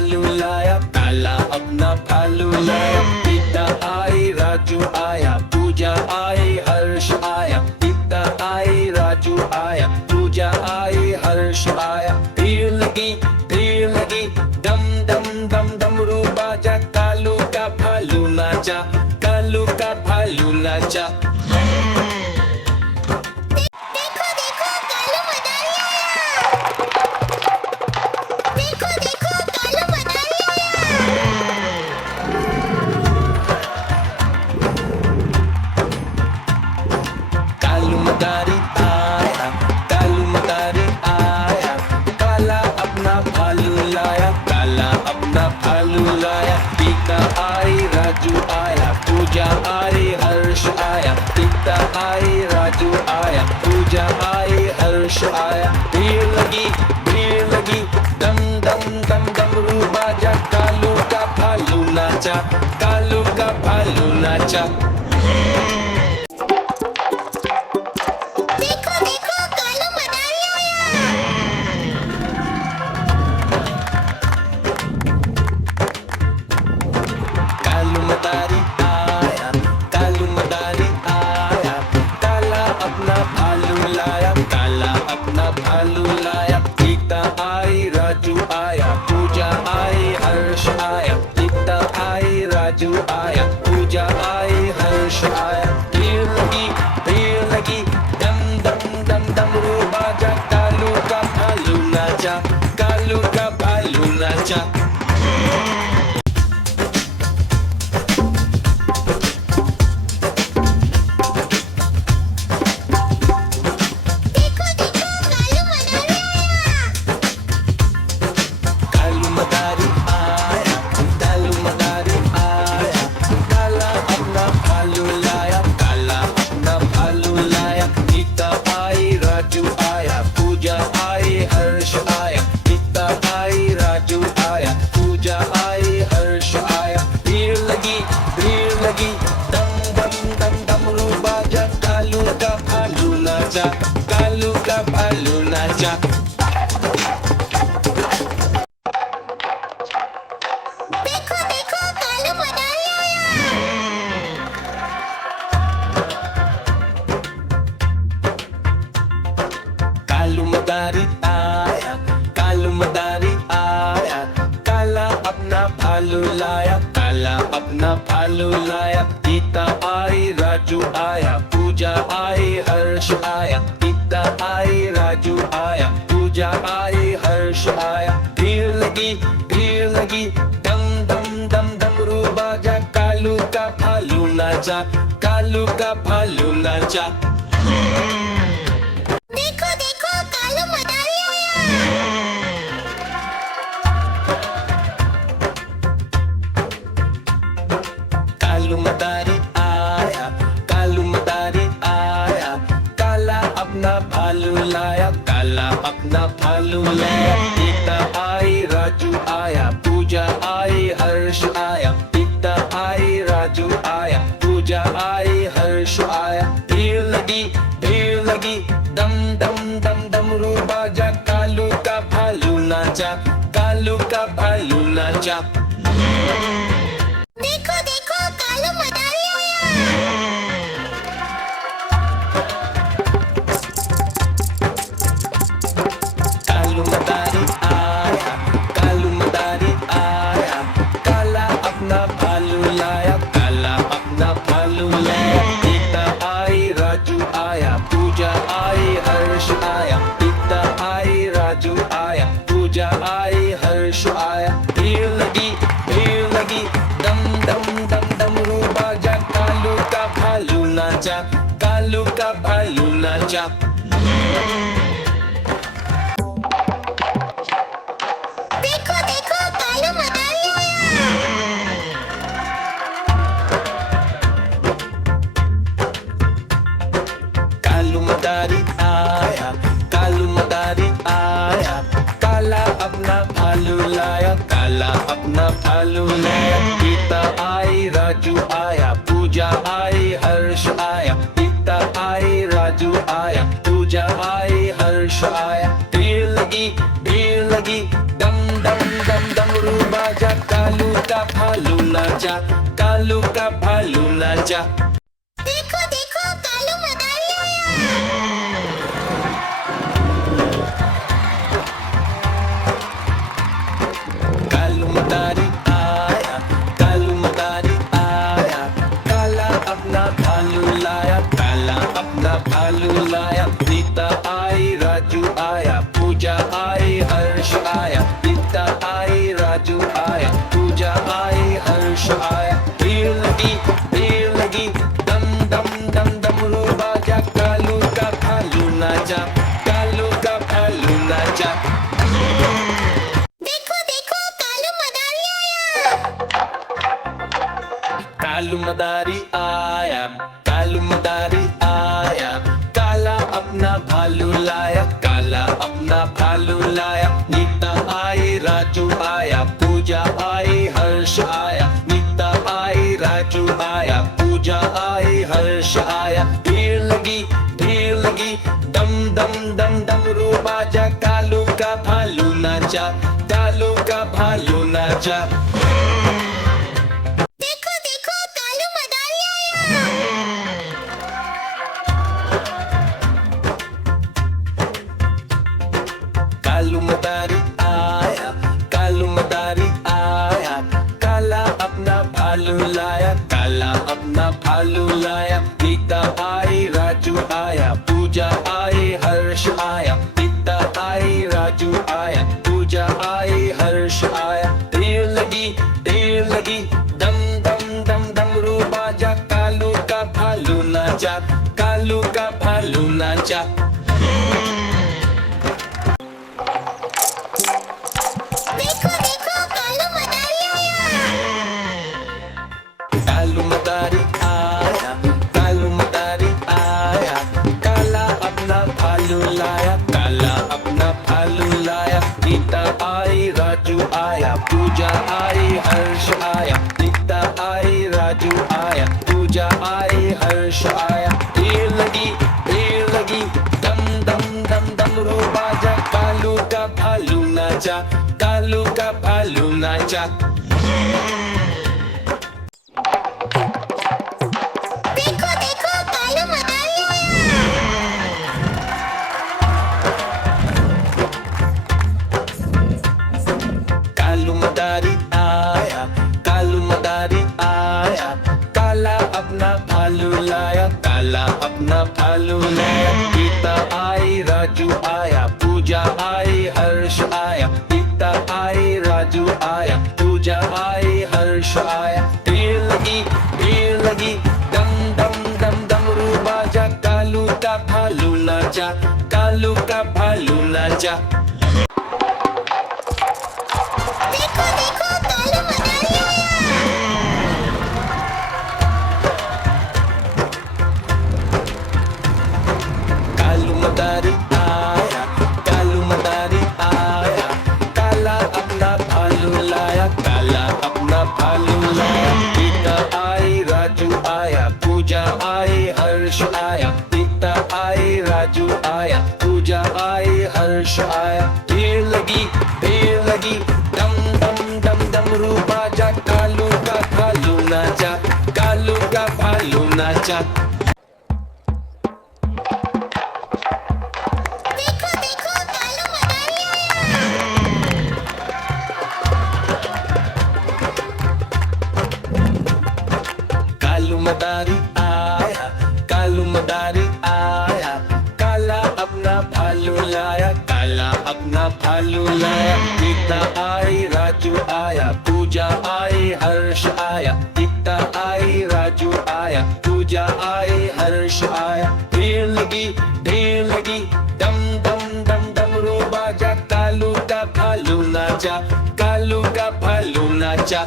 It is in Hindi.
भालू लाया, काला अपना भालू लाया। पिता आए, राजू आया, पूजा आई, हर्ष आया। पिता आए, राजू आया, पूजा आई, हर्ष आया। भीड़ लगी, डम डम डम डमरू बाजा। कालू का भालू नाचा, कालू का भालू नाचा। देखो देखो कालू मदारी आया। देखो देखो कालू मदारी आया। कालू मदारी आया, कालू मदारी आया। काला अपना भालू लाया, काला अपना भालू लाया। पिता आई, राजू आया, पूजा आई, हर्ष आया। पिता आई, राजू आया, पूजा आई, हर्ष आया। भीड़ लगी, डम डम डम डमरू बाजा। कालू का भालू नाचा, कालू का भालू नाचा। देखो देखो कालू मदारी आया। कालू मदारी आया, कालू मदारी आया। काला अपना भालू लाया, काला अपना भालू लाया। पिता आई, राजू आया, पूजा आई, हर्ष आया। पिता आई, राजू आया, पूजा आई, हर्ष आया। भीड़ लगी, डम डम डम डमरू बाजा। कालू का भालू नाचा, कालू का भालू नाचा। देखो देखो कालू मदारी आया। कालू मदारी आया, कालू मदारी आया। काला अपना भालू लाया, काला अपना भालू लाया। पिता आई, राजू आया, पूजा आई, हर्ष आया। पिता आई, राजू आया, पूजा आई, हर्ष आया। भीड़ लगी, डम डम डम डमरू बाजा। कालू का भालू नाचा, कालू का भालू नाचा। देखो देखो कालू मदारी आया। कालू मदारी आया, कालू मदारी आया। काला अपना भालू लाया, काला अपना भालू लाया। पिता आई, राजू आया, पूजा आई, हर्ष आया। पिता आई, राजू आया, पूजा आई, हर्ष आया। भीड़ लगी, डम डम डम डमरू बाजा। कालू का भालू नाचा, कालू का भालू नाचा। देखो देखो कालू मदारी आया। कालू मदारी आया, कालू मदारी आया। काला अपना भालू लाया, काला अपना भालू लाया। पिता आई, राजू आया, पूजा आई, हर्ष आया। पिता आई, राजू आया, पूजा आई, हर्ष आया। भीड़ लगी, डम डम डम डमरू बाजा। कालू का भालू नाचा, कालू का भालू नाचा। देखो देखो कालू मदारी आया। कालू मदारी आया, कालू मदारी आया। काला अपना भालू लाया, काला अपना भालू लाया। पिता आई, राजू आया, पूजा आई, हर्ष आया। पिता आई, राजू आया, पूजा आई, हर्ष आया। भीड़ लगी, डम डम डम डमरू बाजा। कालू का भालू नाचा, कालू का भालू नाचा। देखो देखो कालू मदारी आया। कालू मदारी आया, कालू मदारी आया। काला अपना भालू लाया, काला अपना भालू लाया। पिता आई, राजू आया, पूजा आई, हर्ष आया। पिता आई, राजू आया, पूजा आई, हर्ष आया। भीड़ लगी, डम डम डम डमरू का भालू नाचा, कालू का भालू नाचा। देखो देखो कालू मदारी आया। कालू मदारी आया, कालू मदारी आया, काला अपना भालू लाया, काला अपना भालू लाया। नीता आई, राजू आया, पूजा आई, हर्ष आया। नीता आई, राजू आया, पूजा आई, हर्ष आया। भीड़ लगी, दम दम दम डमरू बाजा, कालू का भालू नाचा, कालू का भालू नाचा। देखो देखो कालू मदारी आया। कालू मदारी आया, कालू मदारी आया, काला अपना भालू लाया, काला अपना भालू लाया। नीता आई, राजू आया, पूजा आई, हर्ष आया। नीता आई, राजू आया, पूजा आई, हर्ष आया। भीड़ लगी, दम दम दम डमरू बाजा, कालू का भालू नाचा, कालू का भालू नाचा। देखो देखो कालू मदारी आया। कालू मदारी आया, कालू मदारी आया, काला अपना भालू लाया, काला अपना भालू लाया। नीता आई, राजू आया, पूजा आई, हर्ष आया। नीता आई, राजू आया, पूजा आई, हर्ष आया। भीड़ लगी, दम दम दम डमरू बाजा, कालू का भालू नाचा, कालू का भालू नाचा। देखो देखो कालू मदारी आया। कालू मदारी आया, कालू मदारी आया, काला अपना भालू लाया, काला अपना भालू लाया। नीता आई, राजू आया, पूजा आई, हर्ष आया। नीता आई, राजू आया, पूजा आई, हर्ष आया। भीड़ लगी, दम दम दम डमरू बाजा, कालू का भालू नाचा, कालू का भालू नाचा। देखो देखो कालू मदारी आया। कालू मदारी आया, कालू मदारी आया, काला अपना भालू लाया, काला अपना भालू लाया। नीता आई, राजू आया, पूजा आई, हर्ष आया। नीता आई, राजू आया, पूजा आई, हर्ष आया। भीड़ लगी, दम दम दम डमरू बाजा, कालू का भालू नाचा, कालू का भालू नाचा। देखो देखो कालू मदारी आया। कालू मदारी आया, कालू मदारी आया, काला अपना भालू लाया, काला अपना भालू लाया। नीता आई, राजू आया, पूजा आई, हर्ष आया। नीता आई, राजू आया, पूजा आई, हर्ष आया। भीड़ लगी, दम दम दम डमरू बाजा, कालू का भालू नाचा, कालू का भालू नाचा। देखो देखो कालू मदारी आया। कालू मदारी आया, कालू मदारी आया, काला अपना भालू लाया, काला अपना भालू लाया। नीता आई, राजू आया, पूजा आई, हर्ष आया। नीता आई, राजू आया, पूजा आई, हर्ष आया। भीड़ लगी, दम दम दम डमरू बाजा, कालू का भालू नाचा, कालू का भालू नाचा।